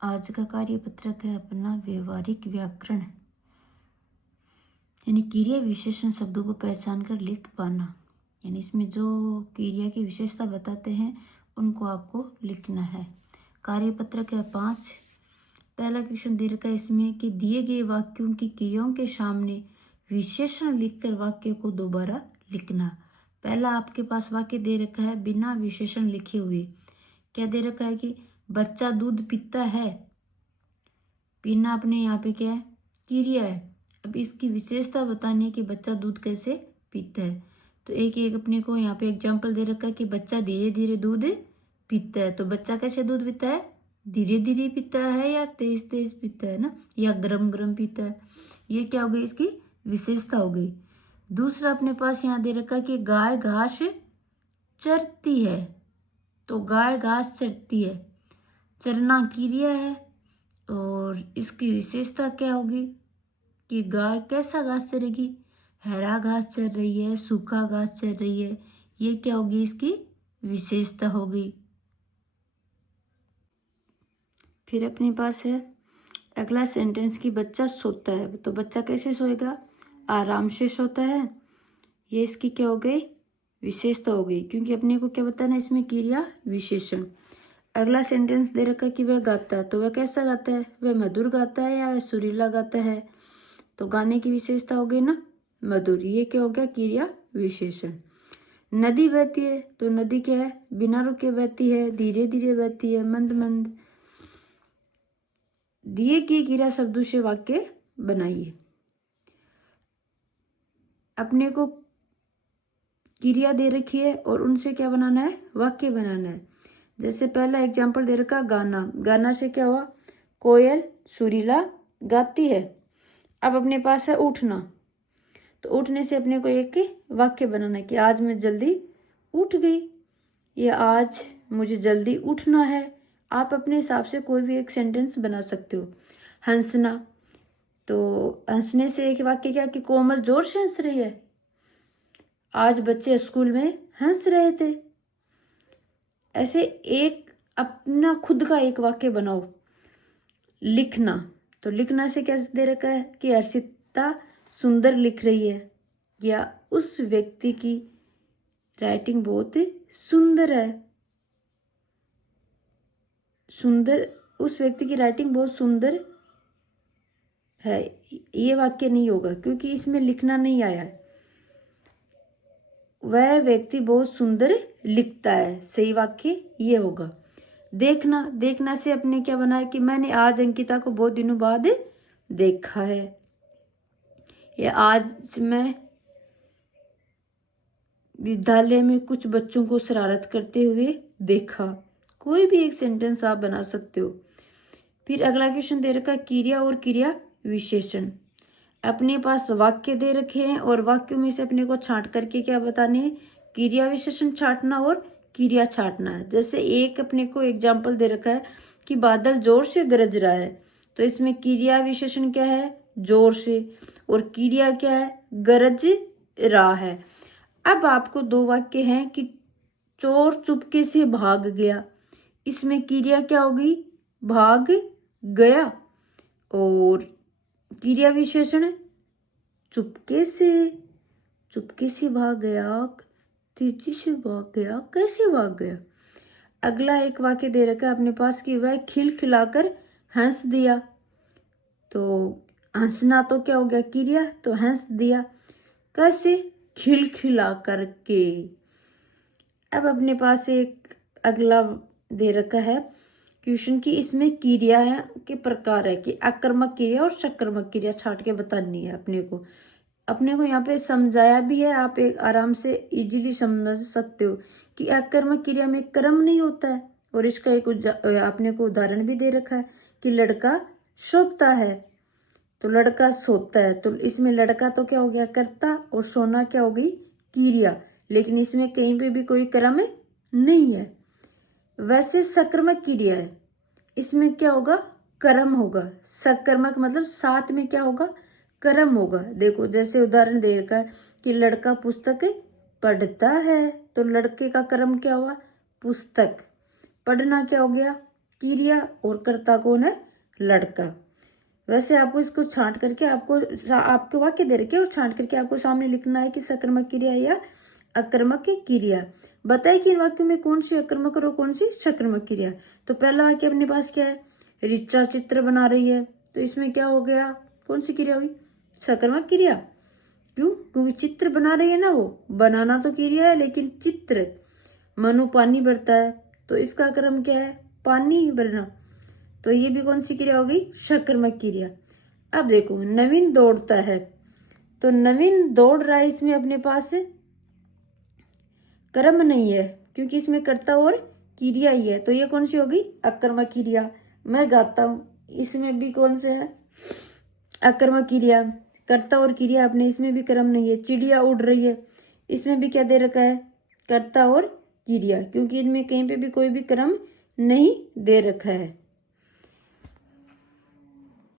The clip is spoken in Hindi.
आज का कार्यपत्रक है अपना व्यवहारिक व्याकरण, यानी क्रिया विशेषण शब्दों को पहचान कर लिख पाना। यानी इसमें जो क्रिया की विशेषता बताते हैं उनको आपको लिखना है। कार्यपत्रक है 5। पहला क्वेश्चन दे रखा है इसमें कि दिए गए वाक्यों की क्रियाओं के सामने विशेषण लिखकर वाक्य को दोबारा लिखना। पहला आपके पास वाक्य दे रखा है बिना विशेषण लिखे हुए। क्या दे रखा है कि बच्चा दूध पीता है। पीना अपने यहाँ पे क्या है, क्रिया है। अब इसकी विशेषता बतानी है कि बच्चा दूध कैसे पीता है। तो एक एक अपने को यहाँ पे एग्जाम्पल दे रखा है कि बच्चा धीरे धीरे दूध पीता है। तो बच्चा कैसे दूध पीता है, धीरे धीरे पीता है या तेज तेज पीता है ना, या गरम गरम पीता है। ये क्या हो गई, इसकी विशेषता हो गई। दूसरा अपने पास यहाँ दे रखा है कि गाय घास चरती है। तो गाय घास चरती है, चरना क्रिया है। और इसकी विशेषता क्या होगी कि गाय कैसा घास चरेगी, हरा घास चर रही है, सूखा घास चर रही है। ये क्या होगी, इसकी विशेषता होगी। फिर अपने पास है अगला सेंटेंस कि बच्चा सोता है। तो बच्चा कैसे सोएगा, आराम से सोता है। ये इसकी क्या हो गई, विशेषता हो गई, क्योंकि अपने को क्या बताना है इसमें, क्रिया विशेषण। अगला सेंटेंस दे रखा है कि वह गाता है। तो वह कैसा गाता है, वह मधुर गाता है या वह सुरीला गाता है। तो गाने की विशेषता हो गई ना मधुर। ये क्या हो गया, क्रिया विशेषण। नदी बहती है। तो नदी क्या है, बिना रुके बहती है, धीरे धीरे बहती है, मंद मंद। दिए गए क्रिया शब्दों से वाक्य बनाइए। अपने को क्रिया दे रखी है और उनसे क्या बनाना है, वाक्य बनाना है। जैसे पहला एग्जाम्पल दे रखा गाना। गाना से क्या हुआ, कोयल सुरीला गाती है। अब अपने पास है उठना। तो उठने से अपने को एक वाक्य बनाना है कि आज मैं जल्दी उठ गई, या आज मुझे जल्दी उठना है। आप अपने हिसाब से कोई भी एक सेंटेंस बना सकते हो। हंसना। तो हंसने से एक वाक्य क्या कि कोमल जोर से हंस रही है, आज बच्चे स्कूल में हंस रहे थे। ऐसे एक अपना खुद का एक वाक्य बनाओ। लिखना। तो लिखना से क्या दे रखा है कि हर्षिता सुंदर लिख रही है, या उस व्यक्ति की राइटिंग बहुत सुंदर है। सुंदर, उस व्यक्ति की राइटिंग बहुत सुंदर है। ये वाक्य नहीं होगा क्योंकि इसमें लिखना नहीं आया है। वह व्यक्ति बहुत सुंदर लिखता है, सही वाक्य ये होगा। देखना। देखना से अपने क्या बनाया कि मैंने आज अंकिता को बहुत दिनों बाद देखा है, या आज मैं विद्यालय में कुछ बच्चों को शरारत करते हुए देखा। कोई भी एक सेंटेंस आप बना सकते हो। फिर अगला क्वेश्चन दे रखा क्रिया और क्रिया विशेषण। अपने पास वाक्य दे रखे हैं और वाक्यों में से अपने को छांट करके क्या बताने हैं, क्रिया विशेषण छांटना और क्रिया छांटना है। जैसे एक अपने को एग्जाम्पल दे रखा है कि बादल जोर से गरज रहा है। तो इसमें क्रिया विशेषण क्या है, जोर से, और क्रिया क्या है, गरज रहा है। अब आपको दो वाक्य हैं कि चोर चुपके से भाग गया। इसमें क्रिया क्या होगी, भाग गया, और क्रिया विशेषण चुपके से। चुपके से भाग गया, तेजी से भाग गया, कैसे भाग गया। अगला एक वाक्य दे रखा है अपने पास कि वह खिलखिलाकर हंस दिया। तो हंसना तो क्या हो गया, क्रिया। तो हंस दिया कैसे, खिलखिला करके। अब अपने पास एक अगला दे रखा है क्वेश्चन की इसमें क्रिया है के प्रकार है कि आक्रामक क्रिया और सकारात्मक क्रिया छाट के बतानी है अपने को यहाँ पे समझाया भी है। आप एक आराम से इजीली समझ सकते हो कि आक्रामक क्रिया में क्रम नहीं होता है। और इसका एक आपने को उदाहरण भी दे रखा है कि लड़का सोता है। तो लड़का सोता है, तो इसमें लड़का तो क्या हो गया, कर्ता, और सोना क्या हो गई, क्रिया। लेकिन इसमें कहीं पे भी कोई क्रम नहीं है। वैसे सक्रमक क्रिया है, इसमें क्या होगा, क्रम होगा। सक्रमक मतलब साथ में क्या होगा, क्रम होगा। देखो जैसे उदाहरण दे रखा है कि लड़का पुस्तक पढ़ता है। तो लड़के का क्रम क्या हुआ, पुस्तक। पढ़ना क्या हो गया, क्रिया और कर्ता कौन है, लड़का। वैसे आपको इसको छांट करके आपके वाक्य दे रखे और छांट करके आपको सामने लिखना है कि सकर्मक क्रिया या अकर्मक क्रिया। बताइए कि इन वाक्यों में कौन सी अकर्मक और कौन सी सकर्मक क्रिया। तो पहला वाक्य अपने पास क्या है, ऋचा चित्र बना रही है, तो इसमें क्या हो गया, कौन सी क्रिया हुई, सकर्मक क्रिया। क्यों, क्योंकि चित्र बना रही है ना, वो बनाना तो क्रिया है लेकिन चित्र, मनु पानी भरता है तो इसका क्रम क्या है, पानी भरना, तो ये भी कौन सी क्रिया हो गई, सकर्मक क्रिया। अब देखो नवीन दौड़ता है, तो नवीन दौड़ रहा है, इसमें अपने पास कर्म नहीं है क्योंकि इसमें कर्ता और क्रिया ही है, तो ये कौन सी होगी, अकर्मक क्रिया। मैं गाता हूं, इसमें भी कौन से है, अकर्मक क्रिया। कर्ता और क्रिया अपने, इसमें भी कर्म नहीं है। चिड़िया उड़ रही है, इसमें भी क्या दे रखा है, कर्ता और क्रिया, क्योंकि इनमें कहीं पे भी कोई भी कर्म नहीं दे रखा है।